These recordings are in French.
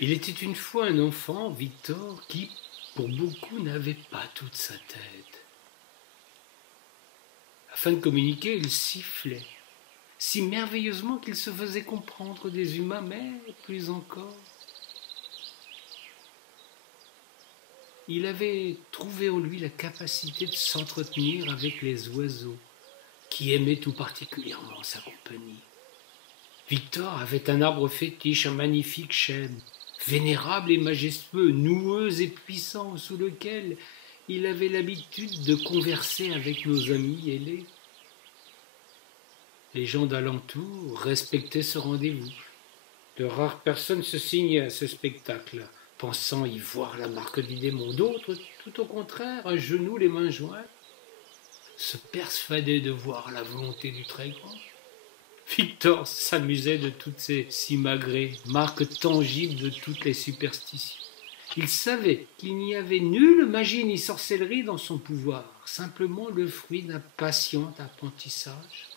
Il était une fois un enfant, Victor, qui, pour beaucoup, n'avait pas toute sa tête. Afin de communiquer, il sifflait, si merveilleusement qu'il se faisait comprendre des humains, mais plus encore. Il avait trouvé en lui la capacité de s'entretenir avec les oiseaux, qui aimaient tout particulièrement sa compagnie. Victor avait un arbre fétiche, un magnifique chêne, vénérable et majestueux, noueux et puissant, sous lequel il avait l'habitude de converser avec nos amis ailés. Les gens d'alentour respectaient ce rendez-vous. De rares personnes se signaient à ce spectacle, pensant y voir la marque du démon. D'autres, tout au contraire, à genoux, les mains jointes, se persuadaient de voir la volonté du Très-Grand. Victor s'amusait de toutes ces simagrées, marques tangibles de toutes les superstitions. Il savait qu'il n'y avait nulle magie ni sorcellerie dans son pouvoir, simplement le fruit d'un patient apprentissage.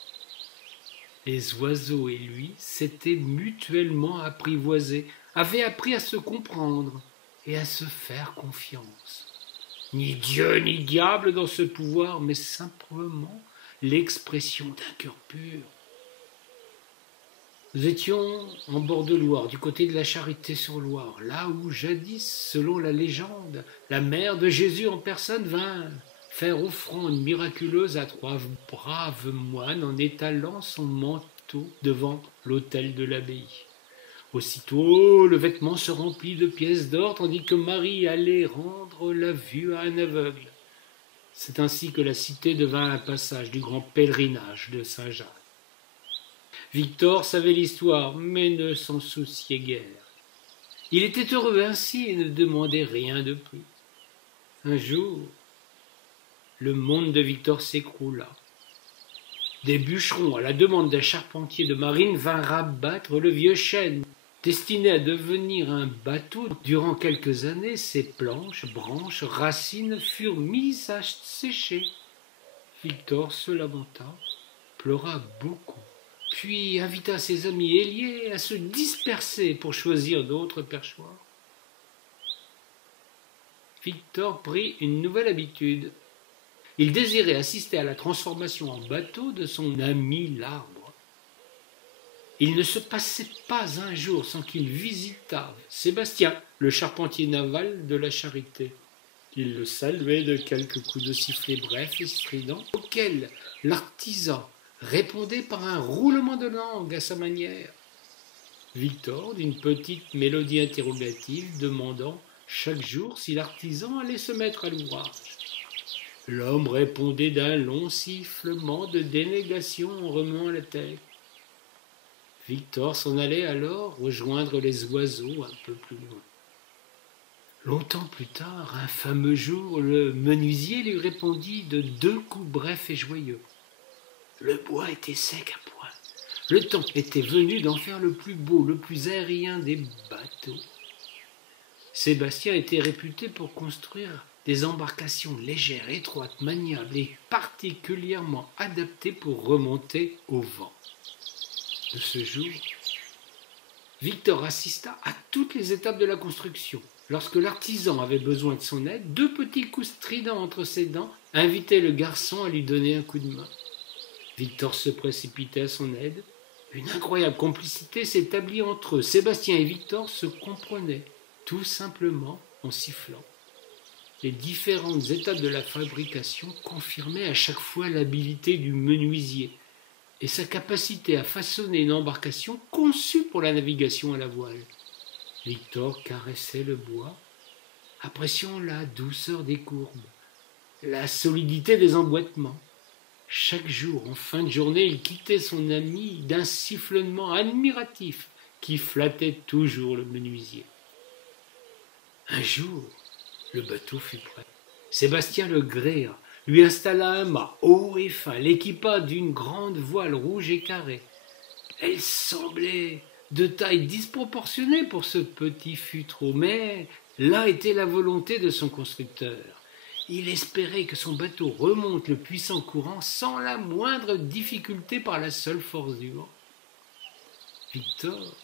Les oiseaux et lui s'étaient mutuellement apprivoisés, avaient appris à se comprendre et à se faire confiance. Ni Dieu ni diable dans ce pouvoir, mais simplement l'expression d'un cœur pur. Nous étions en bord de Loire, du côté de la Charité-sur-Loire, là où jadis, selon la légende, la mère de Jésus en personne vint faire offrande miraculeuse à 3 braves moines en étalant son manteau devant l'autel de l'abbaye. Aussitôt, le vêtement se remplit de pièces d'or, tandis que Marie allait rendre la vue à un aveugle. C'est ainsi que la cité devint un passage du grand pèlerinage de Saint-Jacques. Victor savait l'histoire, mais ne s'en souciait guère. Il était heureux ainsi et ne demandait rien de plus. Un jour, le monde de Victor s'écroula. Des bûcherons, à la demande d'un charpentier de marine, vinrent abattre le vieux chêne. Destiné à devenir un bateau, durant quelques années, ses planches, branches, racines furent mises à sécher. Victor se lamenta, pleura beaucoup, puis invita ses amis ailiers à se disperser pour choisir d'autres perchoirs. Victor prit une nouvelle habitude. Il désirait assister à la transformation en bateau de son ami l'arbre. Il ne se passait pas un jour sans qu'il visitât Sébastien, le charpentier naval de la Charité. Il le saluait de quelques coups de sifflet brefs et stridents, auxquels l'artisan répondait par un roulement de langue à sa manière. Victor, d'une petite mélodie interrogative, demandant chaque jour si l'artisan allait se mettre à l'ouvrage. L'homme répondait d'un long sifflement de dénégation en remuant la tête. Victor s'en allait alors rejoindre les oiseaux un peu plus loin. Longtemps plus tard, un fameux jour, le menuisier lui répondit de 2 coups brefs et joyeux. Le bois était sec à point. Le temps était venu d'en faire le plus beau, le plus aérien des bateaux. Sébastien était réputé pour construire des embarcations légères, étroites, maniables et particulièrement adaptées pour remonter au vent. De ce jour, Victor assista à toutes les étapes de la construction. Lorsque l'artisan avait besoin de son aide, 2 petits coups stridents entre ses dents invitaient le garçon à lui donner un coup de main. Victor se précipitait à son aide. Une incroyable complicité s'établit entre eux. Sébastien et Victor se comprenaient, tout simplement en sifflant. Les différentes étapes de la fabrication confirmaient à chaque fois l'habileté du menuisier et sa capacité à façonner une embarcation conçue pour la navigation à la voile. Victor caressait le bois, appréciant la douceur des courbes, la solidité des emboîtements. Chaque jour, en fin de journée, il quittait son ami d'un sifflement admiratif qui flattait toujours le menuisier. Un jour, le bateau fut prêt. Sébastien le gréa, lui installa un mât haut et fin, l'équipa d'une grande voile rouge et carrée. Elle semblait de taille disproportionnée pour ce petit futreau, mais là était la volonté de son constructeur. Il espérait que son bateau remonte le puissant courant sans la moindre difficulté par la seule force du vent. Victor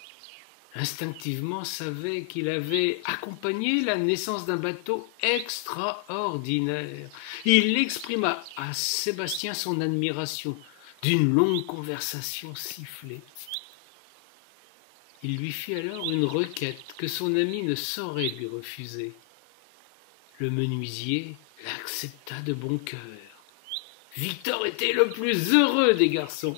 instinctivement savait qu'il avait accompagné la naissance d'un bateau extraordinaire. Il exprima à Sébastien son admiration d'une longue conversation sifflée. Il lui fit alors une requête que son ami ne saurait lui refuser. Le menuisier l'accepta de bon cœur. Victor était le plus heureux des garçons.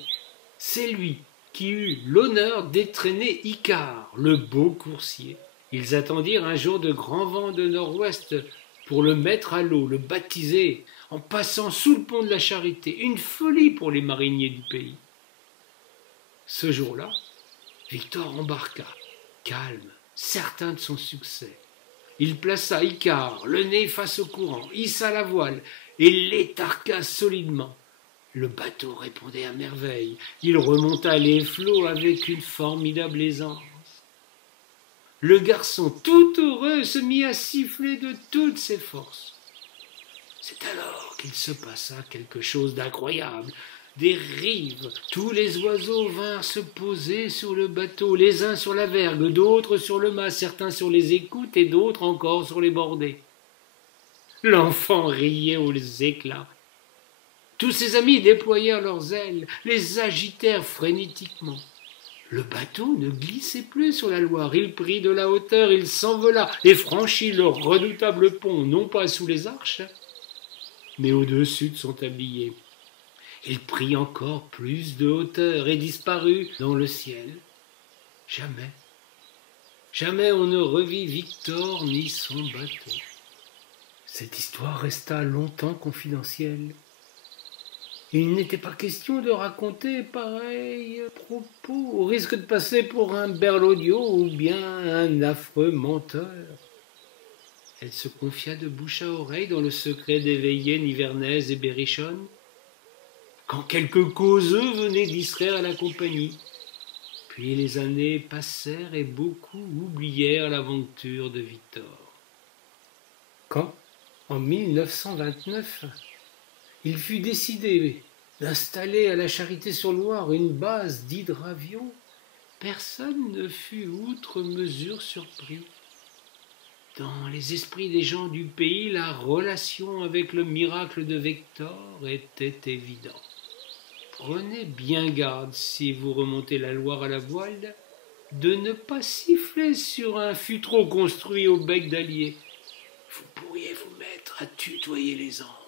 C'est lui qui eut l'honneur d'étraîner Icare, le beau coursier. Ils attendirent un jour de grand vent de nord-ouest pour le mettre à l'eau, le baptiser, en passant sous le pont de la Charité, une folie pour les mariniers du pays. Ce jour-là, Victor embarqua, calme, certain de son succès. Il plaça Icare, le nez face au courant, hissa la voile et l'étarqua solidement. Le bateau répondait à merveille. Il remonta les flots avec une formidable aisance. Le garçon, tout heureux, se mit à siffler de toutes ses forces. C'est alors qu'il se passa quelque chose d'incroyable. Des rives, tous les oiseaux vinrent se poser sur le bateau, les uns sur la vergue, d'autres sur le mât, certains sur les écoutes et d'autres encore sur les bordées. L'enfant riait aux éclats. Tous ses amis déployèrent leurs ailes, les agitèrent frénétiquement. Le bateau ne glissait plus sur la Loire, il prit de la hauteur, il s'envola et franchit le redoutable pont, non pas sous les arches, mais au-dessus de son tablier. Il prit encore plus de hauteur et disparut dans le ciel. Jamais on ne revit Victor ni son bateau. Cette histoire resta longtemps confidentielle. Il n'était pas question de raconter pareil propos, au risque de passer pour un berlaudiot ou bien un affreux menteur. Elle se confia de bouche à oreille dans le secret des veillées nivernaises et berrichonnes, quand quelques causeux venaient distraire la compagnie. Puis les années passèrent et beaucoup oublièrent l'aventure de Victor. Quand, en 1929, il fut décidé d'installer à la Charité-sur-Loire une base d'hydravions, personne ne fut outre mesure surpris. Dans les esprits des gens du pays, la relation avec le miracle de Victor était évidente. Prenez bien garde, si vous remontez la Loire à la voile, de ne pas siffler sur un fût trop construit au bec d'Allier. Vous pourriez vous mettre à tutoyer les anges.